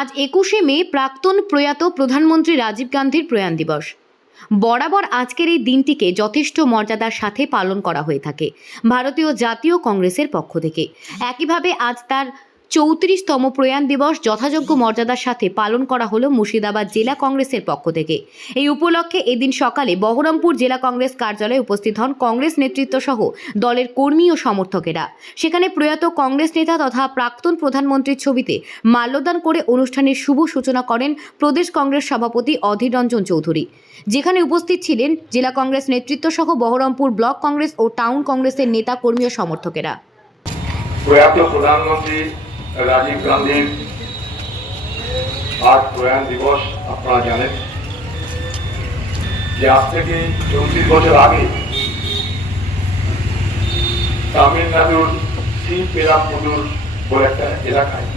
আজ 21শে মে প্রাক্তন প্রয়াত প্রধানমন্ত্রী রাজীব গান্ধীর প্রয়াণ দিবস। বরাবর আজকের এই দিনটিকে যথেষ্ট মর্যাদার সাথে পালন করা হয়ে থাকে ভারতীয় জাতীয় কংগ্রেসের পক্ষ থেকে। একইভাবে আজ তার 34তম প্রয়াণ দিবস যথাযোগ্য মর্যাদার সাথে পালন করা হলো মুর্শিদাবাদ জেলা কংগ্রেসের পক্ষ থেকে। এই উপলক্ষে এদিন সকালে বহরমপুর জেলা কংগ্রেস কার্যালয়ে উপস্থিত হন কংগ্রেস নেতৃত্ব সহ দলের কর্মী ও সমর্থকেরা। সেখানে প্রয়াত কংগ্রেস নেতা তথা প্রাক্তন প্রধানমন্ত্রীর ছবিতে মাল্যদান করে অনুষ্ঠানের শুভ সূচনা করেন প্রদেশ কংগ্রেস সভাপতি অধীর রঞ্জন চৌধুরী। যেখানে উপস্থিত ছিলেন জেলা কংগ্রেস নেতৃত্ব সহ বহরমপুর ব্লক কংগ্রেস ও টাউন কংগ্রেসের নেতা কর্মী ও সমর্থকেরা। প্রয়াত প্রধানমন্ত্রী রাজীব গান্ধীর আজ প্রয়াণ দিবস। আপনারা জানেন যে আজ থেকে 34 বছর আগে তামিলনাড়ুর শ্রীপেরাম্বুদুর বলে একটা এলাকায়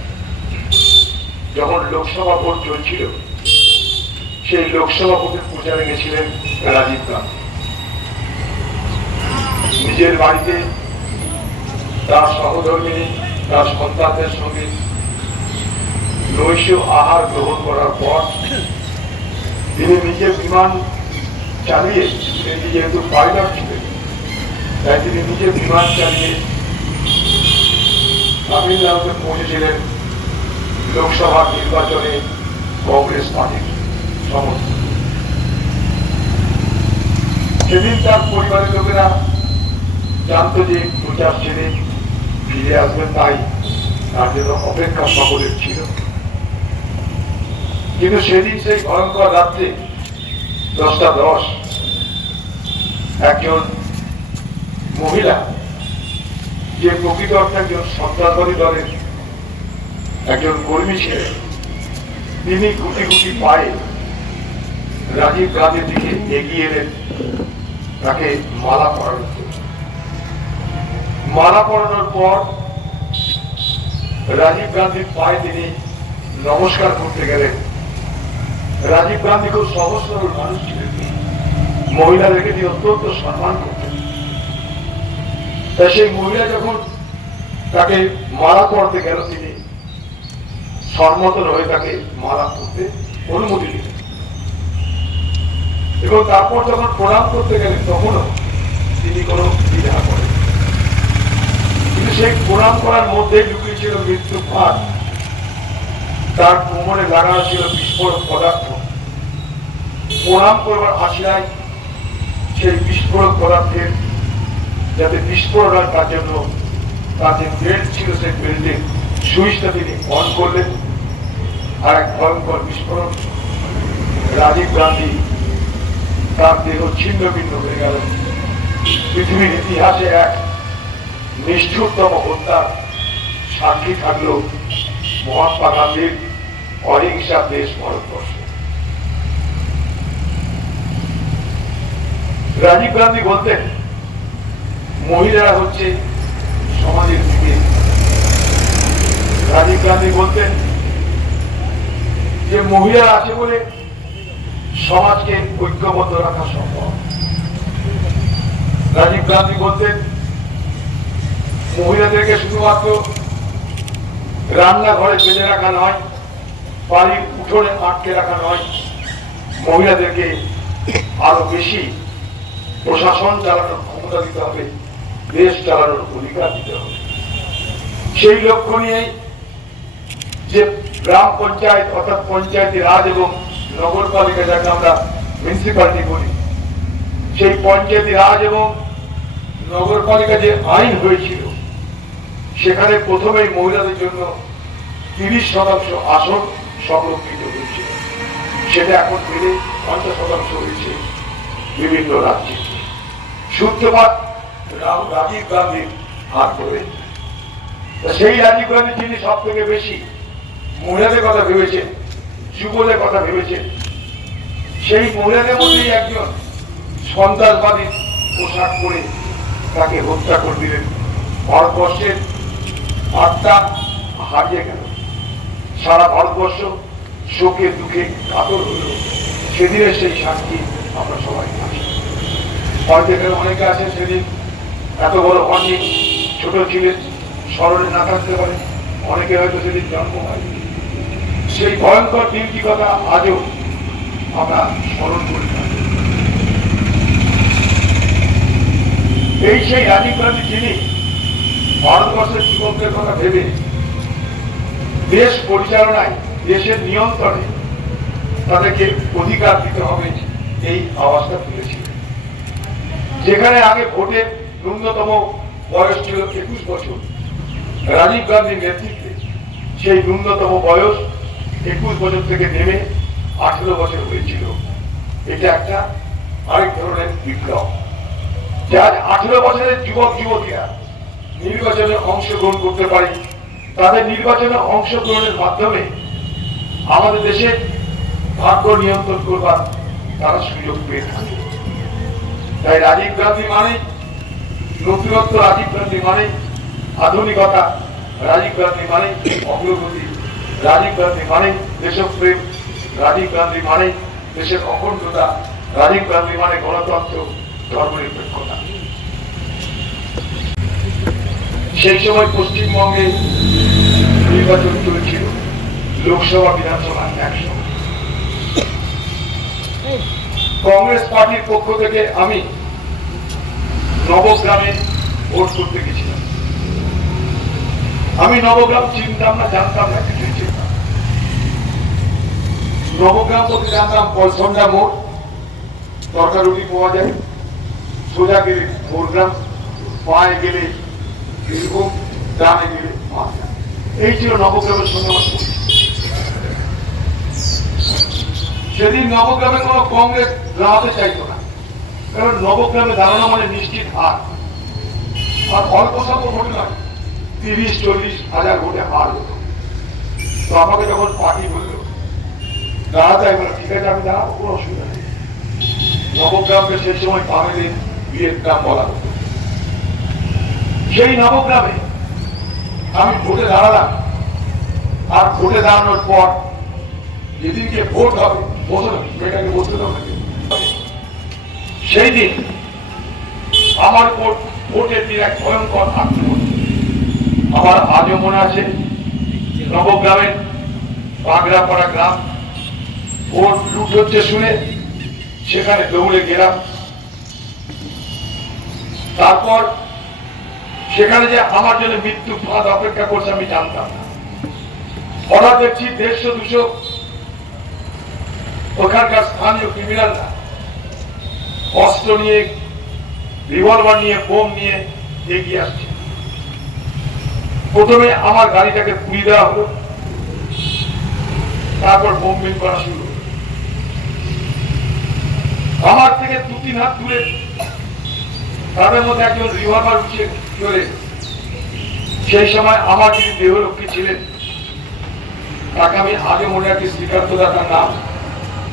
যখন লোকসভা ভোট চলছিল, সেই লোকসভা ভোটের প্রচারে গেছিলেন রাজীব গান্ধী। নিজের বাড়িতে তার সহধর্মিনী, তার সন্তানদের সঙ্গে নৈশ আহার গ্রহণ করার পর তিনি নিজে বিমান চালিয়ে, তিনি যেহেতু পাইলট ছিলেন তাই তিনি নিজে বিমান চালিয়ে তামিলনাড়ুতে পৌঁছেছিলেন লোকসভা নির্বাচনে কংগ্রেস পার্টির সমর্থন। সেদিন তার পরিবারের লোকেরা জানতো যে প্রচার ছেড়ে ফিরে আসবেন, তাই তার জন্য অপেক্ষা সকলের ছিল। কিন্তু সেদিন সেই ভয়ঙ্কর রাত্রে 10:10 একজন মহিলা, যে প্রকৃত অর্থে একজন সন্ত্রাসবাদী দলের একজন কর্মী ছিলেন, তিনি গুটি গুটি পায়ে রাজীব গান্ধীর দিকে এগিয়ে এলেন তাকে মালা পরানোর জন্য। মালা পরানোর পর রাজীব গান্ধীর পায়ে তিনি নমস্কার করতে গেলেন। রাজীব গান্ধী খুব সহজ সরল মানুষ ছিলেন, মহিলাদেরকে তিনি অত্যন্ত সম্মান করতেন। তাই সেই মহিলা যখন তাকে মালা পরাতে গেল, তিনি সম্মত হয়ে তাকে মালা পরতে অনুমতি দিলেন এবং তারপর যখন প্রণাম করতে গেলেন তখনও তিনি কোনো দ্বিধা করেন। কিন্তু সেই প্রণাম করার মধ্যে লুকিয়ে ছিল মৃত্যু ফাঁদ। তার কোমরে লাগানো ছিল বিস্ফোরক পদার্থ। প্রণাম করবার আশায় সেই বিস্ফোরক পদার্থের যাতে বিস্ফোরণ হয় তার জন্য তার যে বেল্ট ছিল সেই বেল্টের সুইচটা তিনি অন করলেন, আর এক ভয়ঙ্কর বিস্ফোরণ। রাজীব গান্ধী তার দেহ ছিন্ন ভিন্ন হয়ে গেল। পৃথিবীর ইতিহাসে এক নিষ্ঠুরতম হত্যার সাক্ষী থাকল মহাত্মা গান্ধীর অহিংসা দেশ ভারতবর্ষ। রাজীব গান্ধী বলতেন, মহিলারা হচ্ছে সমাজের দিকে। রাজীব গান্ধী বলতেন যে মহিলা আছে বলে সমাজকে ঐক্যবদ্ধ রাখা সম্ভব। রাজীব গান্ধী বলতেন, মহিলাদেরকে শুধুমাত্র রান্নাঘরে বেঁধে রাখা নয়, বাড়ির উঠোনে আটকে রাখা নয়, মহিলাদেরকে আরো বেশি প্রশাসন চালানোর ক্ষমতা দিতে হবে, দেশ চালানোর অধিকার দিতে হবে। সেই লক্ষ্য নিয়েই যে গ্রাম পঞ্চায়েত অর্থাৎ পঞ্চায়েতি রাজ এবং নগরপালিকা, যাকে আমরা মিউনিসিপ্যালিটি বলি, সেই পঞ্চায়েতি রাজ এবং নগরপালিকা যে আইন হয়েছিল, সেখানে প্রথমেই মহিলাদের জন্য 30% আসন সংরক্ষিত হয়েছিল। সেটা এখন বেড়ে 50% হয়েছে বিভিন্ন রাজ্যে। সূত্রপাত রাজীব গান্ধীর হাত ধরে। সেই রাজীব গান্ধী যিনি সব থেকে বেশি মহিলাদের কথা ভেবেছেন, যুবদের কথা ভেবেছেন, সেই মহিলাদের মধ্যেই একজন সন্ত্রাসবাদী পোশাক পরে তাকে হত্যা করে দিলেন। ভারতবর্ষের আত্মা হারিয়ে গেল। সারা ভারতবর্ষ শোকে দুঃখে কাতর হল। সেদিনের সেই সাক্ষী আমরা সবাই আছি। হয়তো এখানে অনেকে আছেন সেদিন এত বড় হননি, ছোট ছিলেন, স্মরণে না থাকতে পারে। অনেকে হয়তো সেদিন জন্ম হয়নি। সেই ভয়ঙ্কর দিনটি কথা আজও আমরা স্মরণ করি না। এই সেই রাজীব গান্ধী যিনি ভারতবর্ষের যুবকদের কথা ভেবে দেশ পরিচালনায়, দেশের নিয়ন্ত্রণে তাদেরকে অধিকার দিতে হবে এই আওয়াজটা তুলেছিলেন। যেখানে আগে ভোটের ন্যূনতম বয়স ছিল 21 বছর, রাজীব গান্ধীর নেতৃত্বে সেই ন্যূনতম বয়স 21 বছর থেকে নেমে 18 বছর হয়েছিল। এটা একটা আরেক ধরনের বিপ্লব। যার 18 বছরের যুবক যুবতীরা নির্বাচনে অংশগ্রহণ করতে পারে, তাদের নির্বাচনে অংশগ্রহণের মাধ্যমে আমাদের দেশের ভাগ্য নিয়ন্ত্রণ করবার তারা সুযোগ পেয়ে থাকে। তাই রাজীব গান্ধী মানে নতুনত্ব, রাজীব গান্ধী মানে আধুনিকতা, রাজীব গান্ধী মানে অগ্রগতি, রাজীব গান্ধী মানে দেশপ্রেম, রাজীব গান্ধী মানে দেশের অখণ্ডতা, রাজীব গান্ধী মানে গণতন্ত্র, ধর্মনিরপেক্ষতা। সেই সময় পশ্চিমবঙ্গে নির্বাচন চলছিল, লোকসভা বিধানসভা একসঙ্গে। কংগ্রেস পার্টির পক্ষ থেকে আমি নবগ্রামে ভোট করতে গেছিলাম। আমি নবগ্রাম চিনতাম না, জানতাম না, কিছুই চিনতাম। নবগ্রাম বলতে জানতাম পলসন্ডা মোড়, তরকার রুটি পাওয়া যায়, সোজা গেলে মোরগ্রাম, পায়ে গেলে বীরভূম, ডানে গেলে মালদা। এই ছিল নবগ্রামের সঙ্গে আমার পরিচয়। সেদিন নবগ্রামে কোনো কংগ্রেস দাঁড়াতে চাইতো না, কারণ নবগ্রামে দাঁড়ানো মানে নিশ্চিত হার, আর অল্প সংখ্যক ভোট নয়, 30-40 হাজার ভোটে হার হতো। তো আমাকে যখন পার্টি বললো দাঁড়াতে, আমি ঠিক আছে আমি দাঁড়াবো, কোনো অসুবিধা নেই। নবগ্রামকে সেই সময় তামিলের বিয়ের গ্রাম বলা হতো। সেই নবগ্রামে আমি ভোটে দাঁড়ালাম, আর ভোটে দাঁড়ানোর পর যেদিনকে ভোট হবে, মেয়েটাকে বসতে হবে, সেই দিন আমার উপর ভোটের দিন এক ভয়ঙ্কর আক্রমণ। আমার আজও মনে আছে, নবগ্রামের বাগড়াপাড়া গ্রাম, ভোট লুট হচ্ছে শুনে সেখানে দৌড়ে গেলাম। তারপর সেখানে যে আমার জন্য মৃত্যু ফাঁদ অপেক্ষা করছে আমি জানতাম না। হঠাৎ দেখছি 150-200 ওখানকার স্থানীয় ক্রিমিনালরা অস্ত্র নিয়ে, রিভলভার নিয়ে, বোম নিয়ে এগিয়ে আসছে। প্রথমে আমার গাড়িটাকে পুড়িয়ে দেওয়া হলো, তারপর বোমবিং করা শুরু হলো। আমার থেকে 2-3 হাত দূরে তাদের মধ্যে একজন রিভলভার উঠিয়ে চলে। সেই সময় আমার যিনি দেহরক্ষী ছিলেন, তাকে আমি আগে মনে রাখি, শ্রীকান্ত দাতার নাম,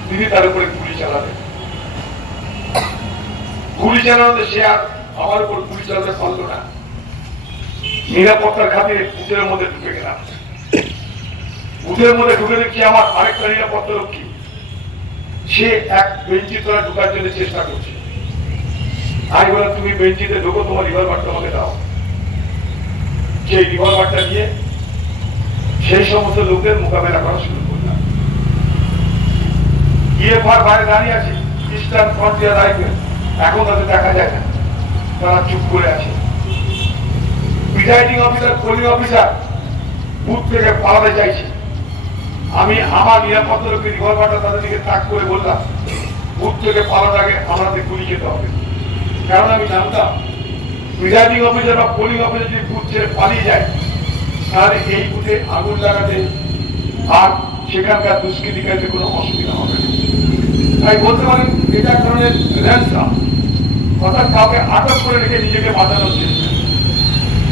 তিনি তার উপরে গুলি চালাবেন। গুলি চালানোতে সে আর আমার উপর গুলি চালাতে পারলো না। নিরাপত্তার খাতিরে বুথের মধ্যে ঢুকে গেলাম। বুথের মধ্যে ঢুকে দেখি আমার আরেকটা নিরাপত্তা রক্ষী, সে এক বেঞ্চির তলায় ঢুকার জন্য চেষ্টা করছে। আমি বললাম, তুমি বেঞ্চিতে ঢুকো, তোমার রিভলভারটা আমাকে দাও। সেই রিভলভারটা নিয়ে সেই সমস্ত লোকদের মোকাবেলা করা শুরু করলাম। ইএফআর বাইরে দাঁড়িয়ে আছে, ইস্টার্ন ফ্রন্টিয়ার রাইফেল, এখন তাদের দেখা যায় না, তারা চুপ করে আছে। Presiding officer, polling officer booth থেকে পালাতে চাইছে। আমি আমার নিরাপত্তা রক্ষী রিভলভারটা তাদের দিকে তাক করে বললাম, বুথ থেকে পালার আগে আমাদের গুলি খেতে হবে। কারণ আমি জানতাম প্রিজাইডিং অফিসার বা পোলিং অফিসার যদি বুথ ছেড়ে পালিয়ে যায়, তাহলে এই বুথে আগুন লাগাতে আর সেখানকার দুষ্কৃতিকারীদের কোনো অসুবিধা হবে না। তাই বলতে পারেন এটা এক ধরনের র্যানসাম, অর্থাৎ কাউকে আটক করে রেখে নিজেকে বাঁচানোর চেষ্টা।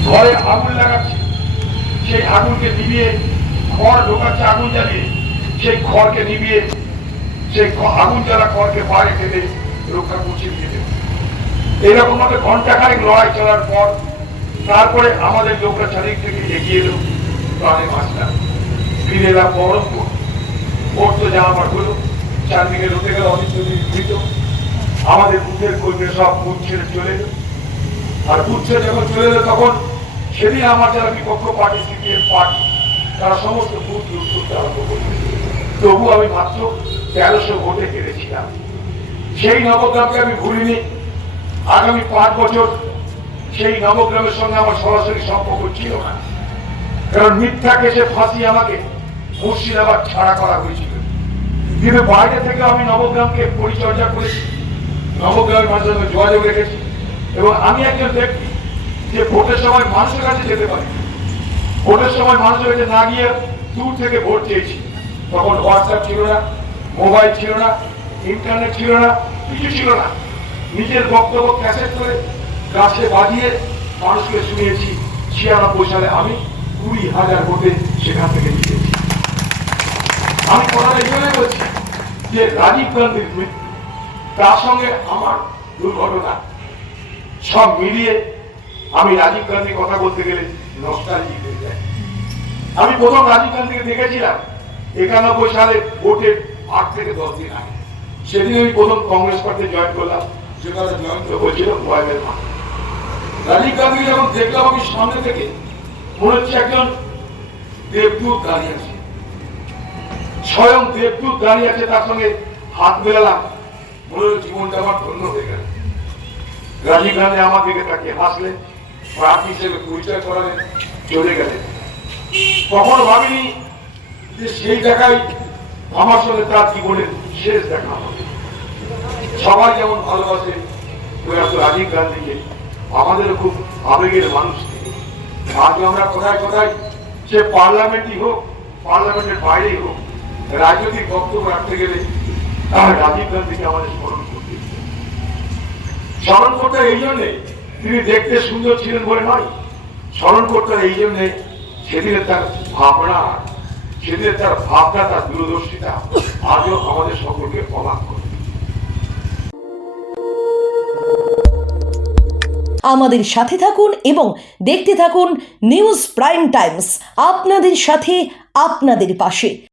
ঘরে আগুন লাগাচ্ছে, সেই আগুনকে নিভিয়ে খড় ঢোকাচ্ছে, আগুন জ্বালিয়ে সেই খড়কে নিভিয়ে সেই আগুন জ্বালা খড়কে বাইরে ফেলে রক্ষা করছে নিজেদের। এরকম ভাবে ঘন্টাখানেক লড়াই চলার পর তারপরে আমাদের লোকরা চারিদিক থেকে এগিয়ে এলো, প্রাণে বাঁচলাম। ফিরে এলাম বহরমপুর, ভোট তো যাওয়া আবার হলো, চারদিকে রুটে গেল অনিশ্চিত। আমাদের বুথের কর্মীরা সব বুথ ছেড়ে চলে এলো। আর বুথ ছেড়ে যখন চলে এলো, তখন সেদিন আমার যারা বিপক্ষ পার্টি, সিপিএম পার্টি, তারা সমস্ত বুথ লুট করতে আরম্ভ করলো। তবু আমি মাত্র 1300 ভোটে হেরেছিলাম। সেই নবগ্রামকে আমি ভুলিনি। আগামী 5 বছর সেই নবগ্রামের সঙ্গে আমার সরাসরি সম্পর্ক ছিল না, কারণ মিথ্যা কেসে ফাঁসি আমাকে মুর্শিদাবাদ ছাড়া করা হয়েছিল। কিন্তু বাইরে থেকে আমি নবগ্রামকে পরিচর্যা করেছি, নবগ্রামের মানুষের সঙ্গে যোগাযোগ রেখেছি, এবং আমি একজন ব্যক্তি যে ভোটের সময় মানুষের কাছে যেতে পারি। ভোটের সময় মানুষের কাছে না গিয়ে দূর থেকে ভোট চেয়েছি। তখন হোয়াটসঅ্যাপ ছিল না, মোবাইল ছিল না, ইন্টারনেট ছিল না, কিছু ছিল না। নিজের বক্তব্য ক্যাসেট করে গাছে বাজিয়ে মানুষকে শুনিয়েছি। 96 সালে আমি 20,000 ভোটে সেখান থেকে জিতেছি। আমি কথাটা এই জন্যই বলছি যে রাজীব গান্ধীর মৃত্যু, তার সঙ্গে আমার দুর্ঘটনা, সব মিলিয়ে আমি রাজীব গান্ধীর কথা বলতে গেলে নস্টালজিক হয়ে যায়। আমি প্রথম রাজীব গান্ধীকে দেখেছিলাম 91 সালে ভোটের 8 থেকে 10 দিন আগে। সেদিন আমি প্রথম কংগ্রেস পার্টি জয়েন করলাম, যেখানে জয়েন হয়েছিল বয়েমের মা। রাজীব গান্ধী যখন দেখলাম আমি সামনে থেকে, মনে হচ্ছে একজন দেবদূত দাঁড়িয়ে আছে, স্বয়ং দেবদূত দাঁড়িয়ে আছে, তার সঙ্গে হাত মেলালাম, মনে হলো জীবনটা আমার ধন্য হয়ে গেল। রাজীব গান্ধী আমার দিকে তাকিয়ে হাসলেন, প্রার্থী হিসেবে পরিচয় করালেন, চলে গেলেন। কখনো ভাবিনি যে সেই দেখাই আমার সঙ্গে তার জীবনের শেষ দেখা হবে। সবাই যেমন ভালোবাসে প্রয়াত রাজীব গান্ধীকে, আমাদেরও খুব আবেগের মানুষ। আজ আমরা কোথায় কোথায়, সে পার্লামেন্টই হোক, পার্লামেন্টের বাইরেই হোক, রাজনৈতিক বক্তব্য রাখতে গেলে রাজীব গান্ধীকে আমাদের স্মরণ করতে এই জন্যে তিনি দেখতে সুন্দর ছিলেন বলে নয়, স্মরণ করতে এই জন্যে সেদিনের তার ভাবনা, সেদিনের তার ভাবনা, তার দূরদর্শিতা আজও আমাদের সকলকে অবাক করে। আমাদের সাথে থাকুন এবং দেখতে থাকুন নিউজ প্রাইম টাইমস, আপনাদের সাথে আপনাদের পাশে।